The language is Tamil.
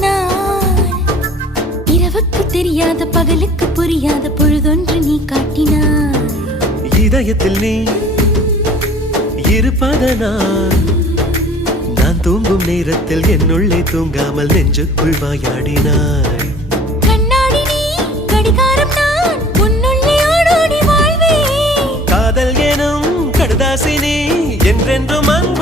நான் இரவுக்கு தெரியாத பகலுக்கு புரியாத பொழுதொன்று நீ காட்டினாய். இதயத்தில் நீ இருப்பதனால் நான் தூங்கும் நேரத்தில் என்னுள்ளே தூங்காமல் நெஞ்சுக்குள் வாயாடினாய். கண்ணாடி நீ கடிகாரம் நான் உன்னுள்ளே ஓடோடி வாழ்வே. காதல் எனும் கடுதாசி நீ என்றென்றும் அன்பு